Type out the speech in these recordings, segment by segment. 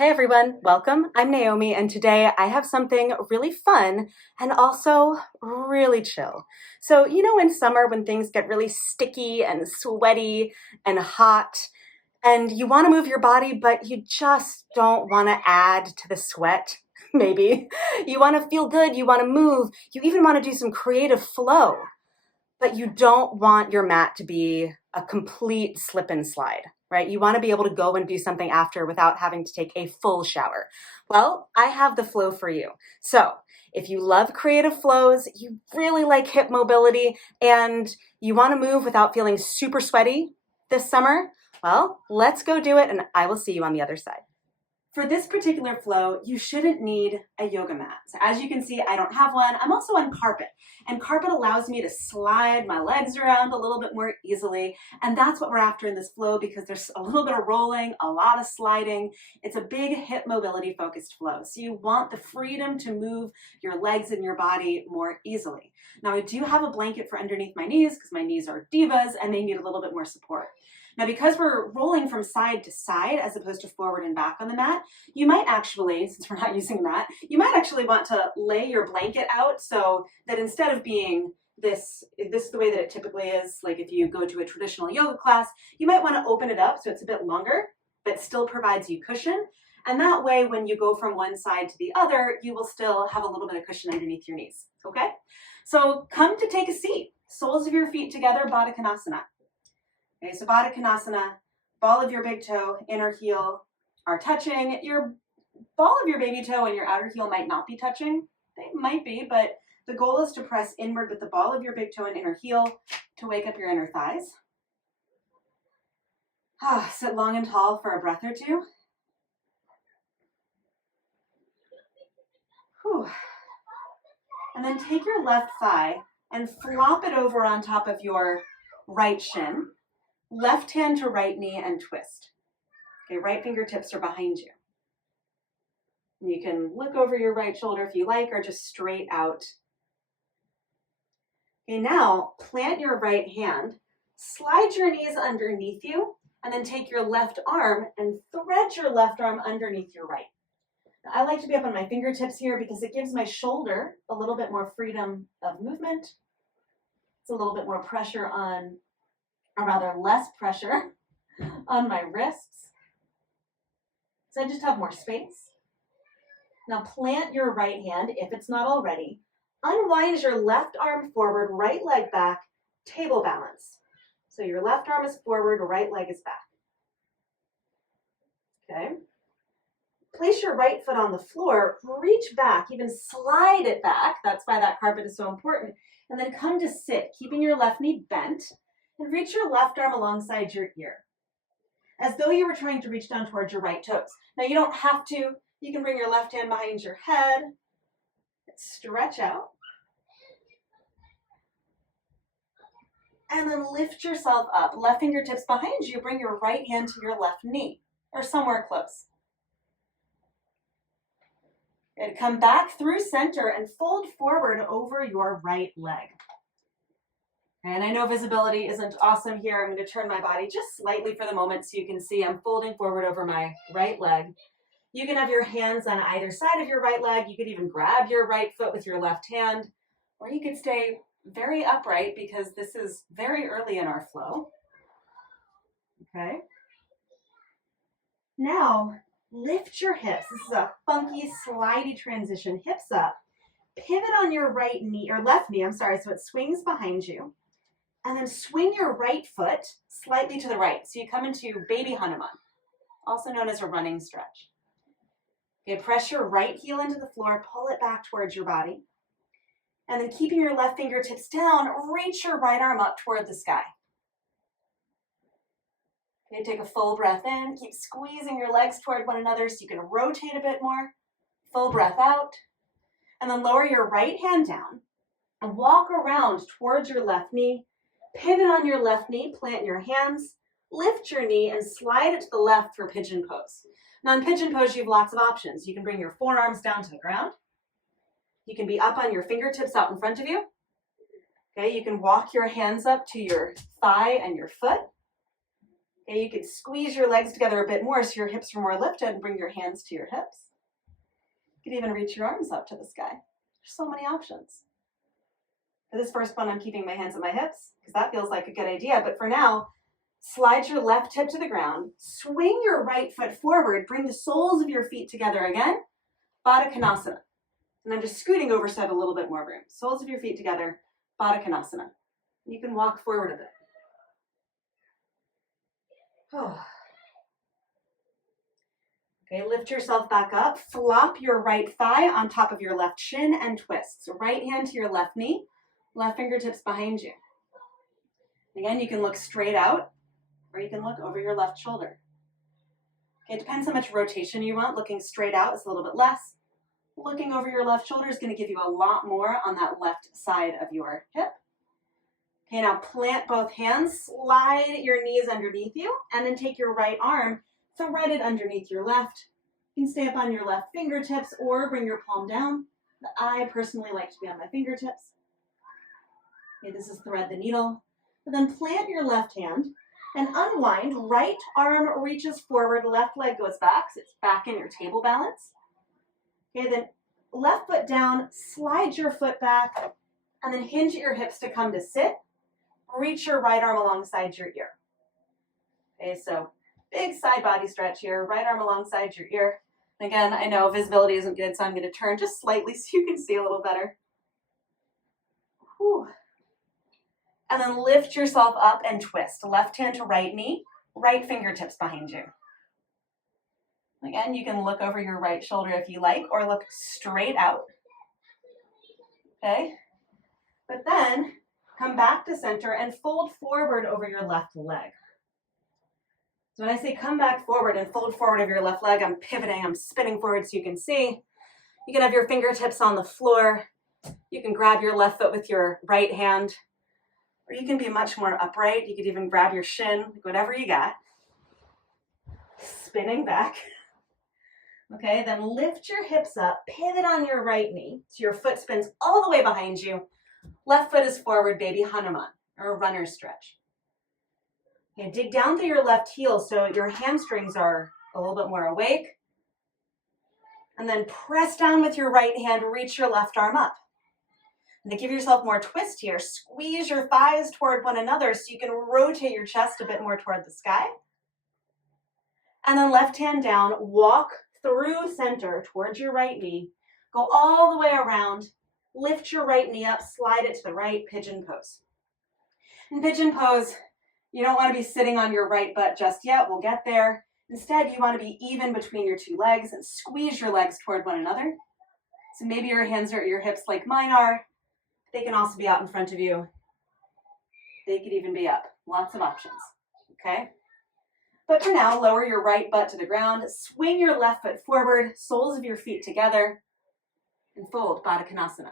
Hey everyone, welcome. I'm Naomi, and today I have something really fun and also really chill. So, in summer when things get really sticky and sweaty and hot, and you want to move your body, but you just don't want to add to the sweat, maybe. You want to feel good, you want to move, you even want to do some creative flow, but you don't want your mat to be a complete slip and slide, right? You want to be able to go and do something after without having to take a full shower. Well, I have the flow for you. So if you love creative flows, you really like hip mobility, and you want to move without feeling super sweaty this summer, well, let's go do it, and I will see you on the other side. For this particular flow, you shouldn't need a yoga mat. So as you can see, I don't have one. I'm also on carpet, and carpet allows me to slide my legs around a little bit more easily. And that's what we're after in this flow, because there's a little bit of rolling, a lot of sliding. It's a big hip mobility focused flow. So you want the freedom to move your legs and your body more easily. Now I do have a blanket for underneath my knees because my knees are divas and they need a little bit more support. Now, because we're rolling from side to side as opposed to forward and back on the mat, you might actually, since we're not using a mat, you might actually want to lay your blanket out so that instead of being this is the way that it typically is, like if you go to a traditional yoga class, you might want to open it up so it's a bit longer, but still provides you cushion. And that way, when you go from one side to the other, you will still have a little bit of cushion underneath your knees, okay? So come to take a seat, soles of your feet together, Baddha Konasana. Okay, so Baddha Konasana, ball of your big toe, inner heel are touching. Your ball of your baby toe and your outer heel might not be touching. They might be, but the goal is to press inward with the ball of your big toe and inner heel to wake up your inner thighs. Sit long and tall for a breath or two. Whew. And then take your left thigh and flop it over on top of your right shin. Left hand to right knee and twist. Okay, right fingertips are behind you. And you can look over your right shoulder if you like, or just straight out. Okay, now plant your right hand, slide your knees underneath you, and then take your left arm and thread your left arm underneath your right. Now, I like to be up on my fingertips here because it gives my shoulder a little bit more freedom of movement. It's a little bit more pressure on, or rather less pressure on my wrists. So I just have more space. Now plant your right hand, if it's not already. Unwind your left arm forward, right leg back, table balance. So your left arm is forward, right leg is back. Okay. Place your right foot on the floor, reach back, even slide it back. That's why that carpet is so important. And then come to sit, keeping your left knee bent, and reach your left arm alongside your ear, as though you were trying to reach down towards your right toes. Now you don't have to. You can bring your left hand behind your head, stretch out, and then lift yourself up. Left fingertips behind you, bring your right hand to your left knee, or somewhere close. And come back through center and fold forward over your right leg. And I know visibility isn't awesome here. I'm going to turn my body just slightly for the moment so you can see I'm folding forward over my right leg. You can have your hands on either side of your right leg. You could even grab your right foot with your left hand, or you could stay very upright because this is very early in our flow. Okay. Now, lift your hips. This is a funky, slidey transition. Hips up. Pivot on your right knee, or left knee, so it swings behind you. And then swing your right foot slightly to the right. So you come into baby Hanuman, also known as a running stretch. Okay, press your right heel into the floor, pull it back towards your body. And then keeping your left fingertips down, reach your right arm up toward the sky. Okay, take a full breath in, keep squeezing your legs toward one another so you can rotate a bit more. Full breath out. And then lower your right hand down and walk around towards your left knee. Pivot on your left knee, plant your hands, lift your knee, and slide it to the left for pigeon pose. Now in pigeon pose, you have lots of options. You can bring your forearms down to the ground. You can be up on your fingertips out in front of you. Okay, you can walk your hands up to your thigh and your foot. Okay, you could squeeze your legs together a bit more so your hips are more lifted and bring your hands to your hips. You could even reach your arms up to the sky. There's so many options. For this first one, I'm keeping my hands at my hips because that feels like a good idea. But for now, slide your left hip to the ground, swing your right foot forward, bring the soles of your feet together again, Baddha Konasana. And I'm just scooting over so I have a little bit more room. Soles of your feet together, Baddha Konasana. You can walk forward a bit. Oh. Okay, lift yourself back up. Flop your right thigh on top of your left shin and twist. So right hand to your left knee, left fingertips behind you. Again, you can look straight out or you can look over your left shoulder. Okay, it depends how much rotation you want. Looking straight out is a little bit less. Looking over your left shoulder is going to give you a lot more on that left side of your hip. Okay, now plant both hands, slide your knees underneath you, and then take your right arm, thread it underneath your left. You can stay up on your left fingertips or bring your palm down. I personally like to be on my fingertips. Okay, this is thread the needle. And then plant your left hand and unwind. Right arm reaches forward, left leg goes back, so it's back in your table balance. Okay, then left foot down, slide your foot back, and then hinge at your hips to come to sit. Reach your right arm alongside your ear. Okay, so big side body stretch here, right arm alongside your ear. And again, I know visibility isn't good, so I'm going to turn just slightly so you can see a little better. Whew. And then lift yourself up and twist. Left hand to right knee, right fingertips behind you. Again, you can look over your right shoulder if you like, or look straight out. Okay? But then come back to center and fold forward over your left leg. So when I say come back forward and fold forward over your left leg, I'm pivoting, I'm spinning forward so you can see. You can have your fingertips on the floor. You can grab your left foot with your right hand, or you can be much more upright. You could even grab your shin, whatever you got. Spinning back. Okay, then lift your hips up, pivot on your right knee so your foot spins all the way behind you. Left foot is forward, baby Hanuman, or a runner stretch. Okay, dig down through your left heel so your hamstrings are a little bit more awake. And then press down with your right hand, reach your left arm up. And to give yourself more twist here, squeeze your thighs toward one another so you can rotate your chest a bit more toward the sky. And then left hand down, walk through center towards your right knee. Go all the way around, lift your right knee up, slide it to the right, pigeon pose. In pigeon pose, you don't want to be sitting on your right butt just yet. We'll get there. Instead, you want to be even between your two legs and squeeze your legs toward one another. So maybe your hands are at your hips like mine are. They can also be out in front of you. They could even be up. Lots of options, okay? But for now, lower your right butt to the ground, swing your left foot forward, soles of your feet together, and fold, Baddha Konasana.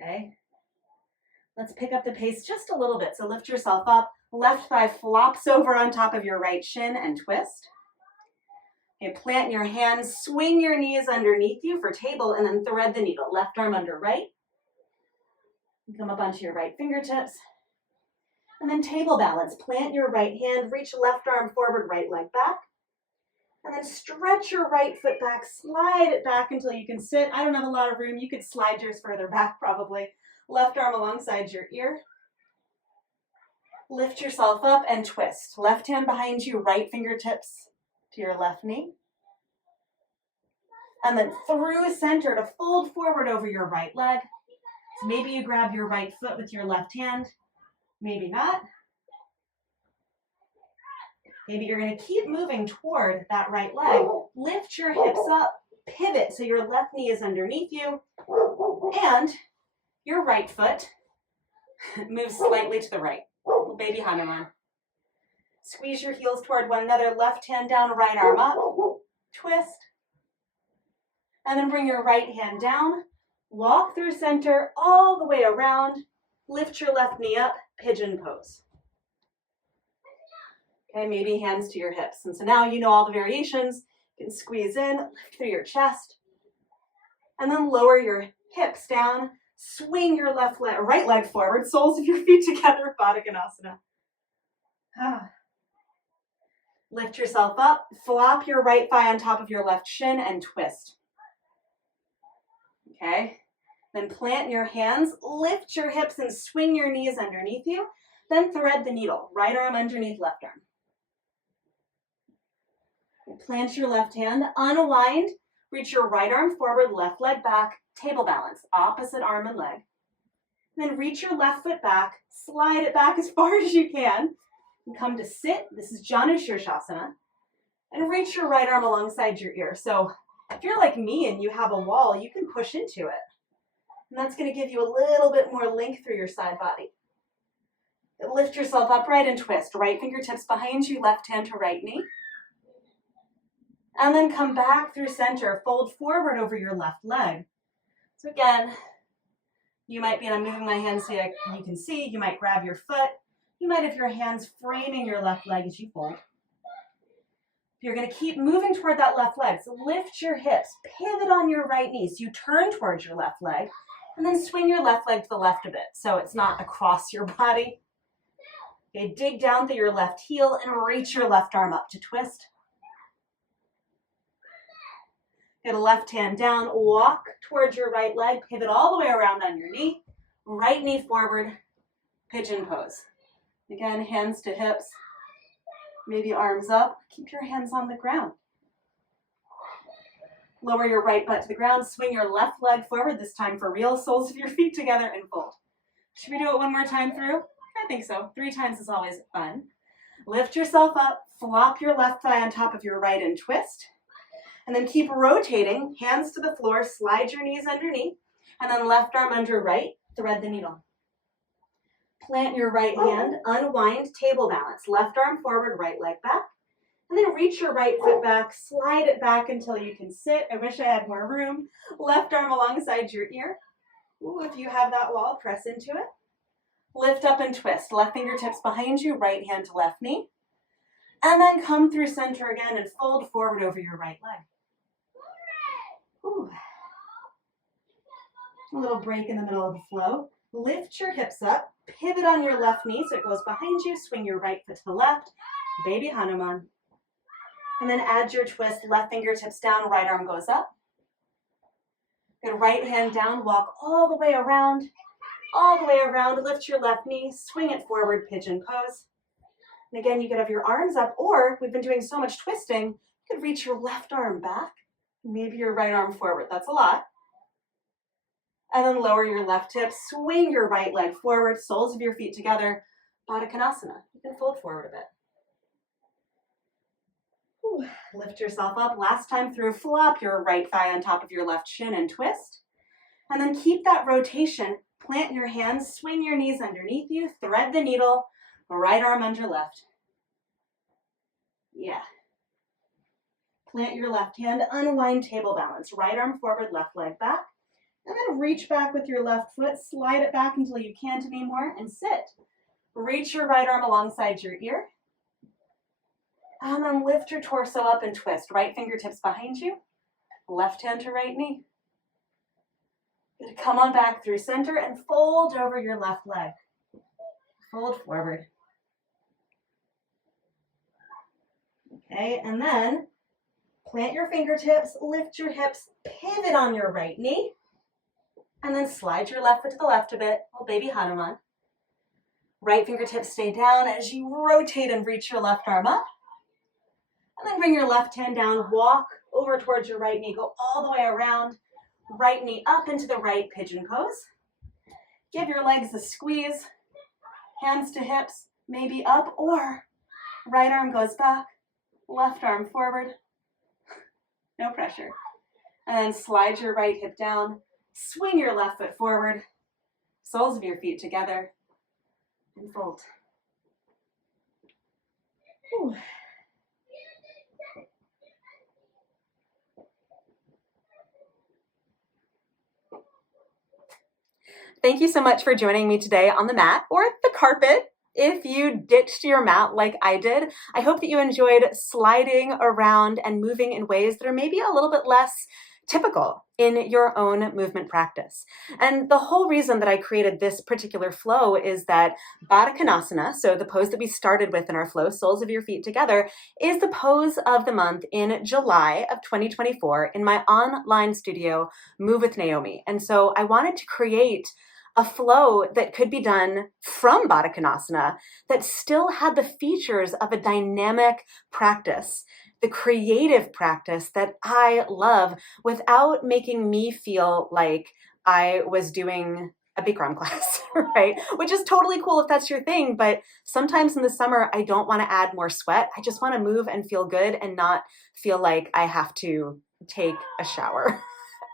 Okay? Let's pick up the pace just a little bit. So lift yourself up, left thigh flops over on top of your right shin and twist. Okay, plant your hands, swing your knees underneath you for table, and then thread the needle. Left arm under right. Come up onto your right fingertips. And then table balance. Plant your right hand, reach left arm forward, right leg back. And then stretch your right foot back, slide it back until you can sit. I don't have a lot of room. You could slide yours further back probably. Left arm alongside your ear. Lift yourself up and twist. Left hand behind you, right fingertips to your left knee. And then through center to fold forward over your right leg. So maybe you grab your right foot with your left hand. Maybe not. Maybe you're going to keep moving toward that right leg. Lift your hips up, pivot so your left knee is underneath you, and your right foot moves slightly to the right. Baby Hanuman. Squeeze your heels toward one another, left hand down, right arm up, twist. And then bring your right hand down, walk through center all the way around, lift your left knee up, pigeon pose. Okay, maybe hands to your hips. And so now you know all the variations. You can squeeze in, lift through your chest, and then lower your hips down, swing your right leg forward, soles of your feet together, Baddha Konasana. Lift yourself up, flop your right thigh on top of your left shin and twist. Okay, then plant your hands, lift your hips and swing your knees underneath you, then thread the needle, right arm underneath left arm. Plant your left hand, unwind, reach your right arm forward, left leg back, table balance, opposite arm and leg. Then reach your left foot back, slide it back as far as you can, and come to sit. This is Janu Shirshasana. And reach your right arm alongside your ear. So if you're like me and you have a wall, you can push into it. And that's going to give you a little bit more length through your side body. Lift yourself upright and twist. Right fingertips behind you, left hand to right knee. And then come back through center. Fold forward over your left leg. So again, you might be, and I'm moving my hands so you can see, you might grab your foot. You might have your hands framing your left leg as you fold. You're going to keep moving toward that left leg. So lift your hips, pivot on your right knee. So you turn towards your left leg, and then swing your left leg to the left a bit so it's not across your body. Okay, dig down through your left heel and reach your left arm up to twist. Get a left hand down, walk towards your right leg, pivot all the way around on your knee, right knee forward, pigeon pose. Again, hands to hips, maybe arms up, keep your hands on the ground. Lower your right butt to the ground, swing your left leg forward, this time for real, soles of your feet together and fold. Should we do it one more time through? I think so. 3 times is always fun. Lift yourself up, flop your left thigh on top of your right and twist. And then keep rotating, hands to the floor, slide your knees underneath, and then left arm under right, thread the needle. Plant your right hand, unwind, table balance, left arm forward, right leg back, and then reach your right foot back, slide it back until you can sit. I wish I had more room. Left arm alongside your ear. Ooh, if you have that wall, press into it. Lift up and twist, left fingertips behind you, right hand to left knee. And then come through center again and fold forward over your right leg. Ooh. A little break in the middle of the flow. Lift your hips up, pivot on your left knee so it goes behind you, swing your right foot to the left, baby Hanuman. And then add your twist, left fingertips down, right arm goes up. Good, right hand down, walk all the way around, lift your left knee, swing it forward, pigeon pose. And again, you could have your arms up, or we've been doing so much twisting, you could reach your left arm back, maybe your right arm forward. That's a lot. And then lower your left hip, swing your right leg forward, soles of your feet together, Baddha Konasana. You can fold forward a bit. Ooh. Lift yourself up. Last time through, flop your right thigh on top of your left shin and twist. And then keep that rotation. Plant your hands, swing your knees underneath you, thread the needle, right arm under left. Yeah. Plant your left hand, unwind, table balance, right arm forward, left leg back. And then reach back with your left foot, slide it back until you can't anymore, and sit. Reach your right arm alongside your ear. And then lift your torso up and twist. Right fingertips behind you, left hand to right knee. Good. Come on back through center and fold over your left leg. Fold forward. Okay, and then plant your fingertips, lift your hips, pivot on your right knee, and then slide your left foot to the left a bit, little baby Hanuman. Right fingertips stay down as you rotate and reach your left arm up. And then bring your left hand down, walk over towards your right knee, go all the way around, right knee up into the right pigeon pose. Give your legs a squeeze, hands to hips, maybe up, or right arm goes back, left arm forward, no pressure. And then slide your right hip down, swing your left foot forward, soles of your feet together, and fold. Ooh. Thank you so much for joining me today on the mat or the carpet. If you ditched your mat like I did, I hope that you enjoyed sliding around and moving in ways that are maybe a little bit less typical in your own movement practice. And the whole reason that I created this particular flow is that Baddha Konasana, so the pose that we started with in our flow, soles of your feet together, is the pose of the month in July of 2024 in my online studio, Move with Naomi. And so I wanted to create a flow that could be done from Baddha Konasana that still had the features of a dynamic practice, the creative practice that I love, without making me feel like I was doing a Bikram class, right? Which is totally cool if that's your thing, but sometimes in the summer, I don't want to add more sweat. I just want to move and feel good and not feel like I have to take a shower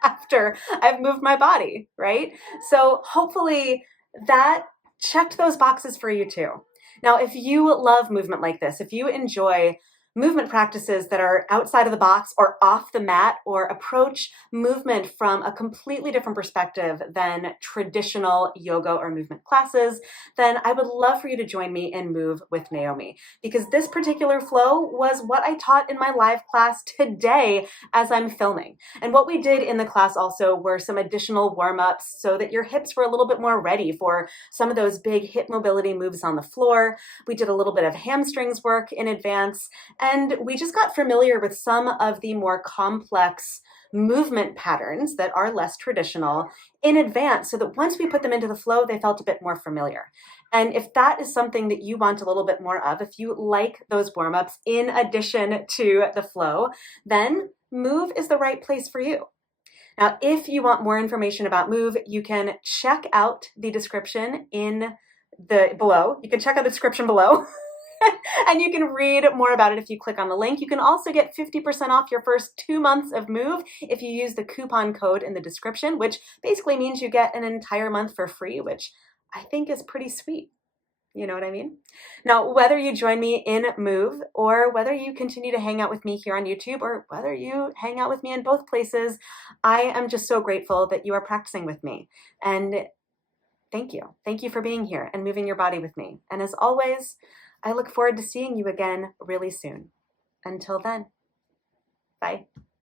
after I've moved my body, right? So hopefully that checked those boxes for you too. Now, if you love movement like this, if you enjoy movement practices that are outside of the box or off the mat, or approach movement from a completely different perspective than traditional yoga or movement classes, then I would love for you to join me in Move with Naomi, because this particular flow was what I taught in my live class today as I'm filming. And what we did in the class also were some additional warm-ups so that your hips were a little bit more ready for some of those big hip mobility moves on the floor. We did a little bit of hamstrings work in advance, and we just got familiar with some of the more complex movement patterns that are less traditional in advance, so that once we put them into the flow, they felt a bit more familiar. And if that is something that you want a little bit more of, if you like those warm-ups in addition to the flow, then Move is the right place for you. Now, if you want more information about Move, you can check out the description below. You can check out the description below. And you can read more about it if you click on the link. You can also get 50% off your first 2 months of Move if you use the coupon code in the description, which basically means you get an entire month for free, which I think is pretty sweet. You know what I mean? Now, whether you join me in Move, or whether you continue to hang out with me here on YouTube, or whether you hang out with me in both places, I am just so grateful that you are practicing with me. And thank you. Thank you for being here and moving your body with me. And as always, I look forward to seeing you again really soon. Until then, bye.